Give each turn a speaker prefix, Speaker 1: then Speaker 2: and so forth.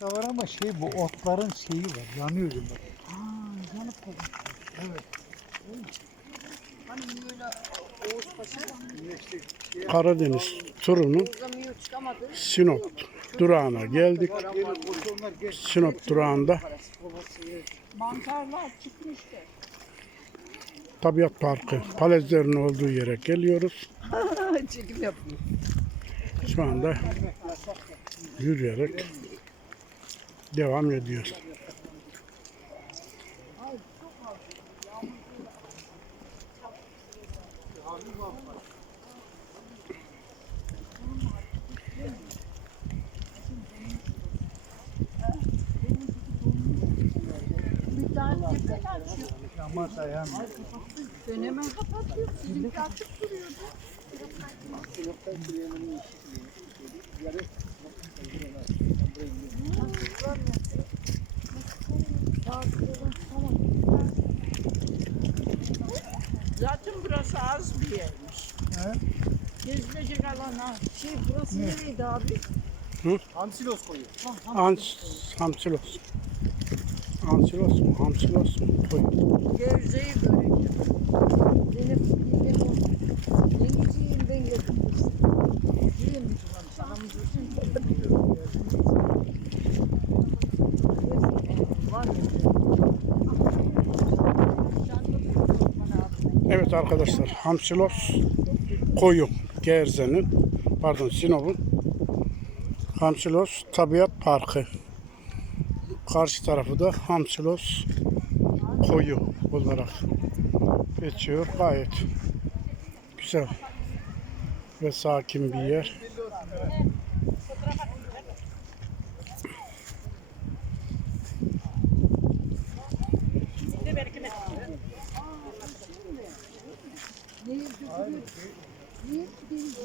Speaker 1: da var ama şey bu otların şeyi var. Yanıyor bak.
Speaker 2: Aa, yanıp koydu.
Speaker 1: Evet.
Speaker 2: Hani böyle Oğuz Paşa
Speaker 3: Karadeniz turunun. Sinop durağına geldik. Sinop durağında.
Speaker 2: Mantarlar çıkmıştı.
Speaker 3: Tabiat Parkı palezlerin olduğu yere geliyoruz.
Speaker 2: Çekim yapıyor.
Speaker 3: Şu anda yürüyerek devam ediyoruz.
Speaker 2: Bir tane cepten açıyor.
Speaker 1: Ama dayan.
Speaker 2: Ben hemen kapatıyorum. Sizinki açık Zaten burası az bir yermiş.
Speaker 1: He?
Speaker 2: Gezilecek alan ha. Şey burası nereydi abi?
Speaker 1: Hamsilos koyu.
Speaker 2: Ha.
Speaker 3: Ans, hamsilos. Ansilos mu? Hamsilos mu? Koy.
Speaker 2: Gevzeyi börek. Benim yedim o. Yengeciğim ben yedim. Canım? Sana mı diyorsun? Var ya.
Speaker 3: Evet arkadaşlar Hamsilos koyu Gerze'nin pardon Sinop'un Hamsilos Tabiat Parkı. Karşı tarafı da Hamsilos koyu olarak geçiyor. Gayet güzel ve sakin bir yer.
Speaker 2: Nehir dökülüyor. Nehir değil.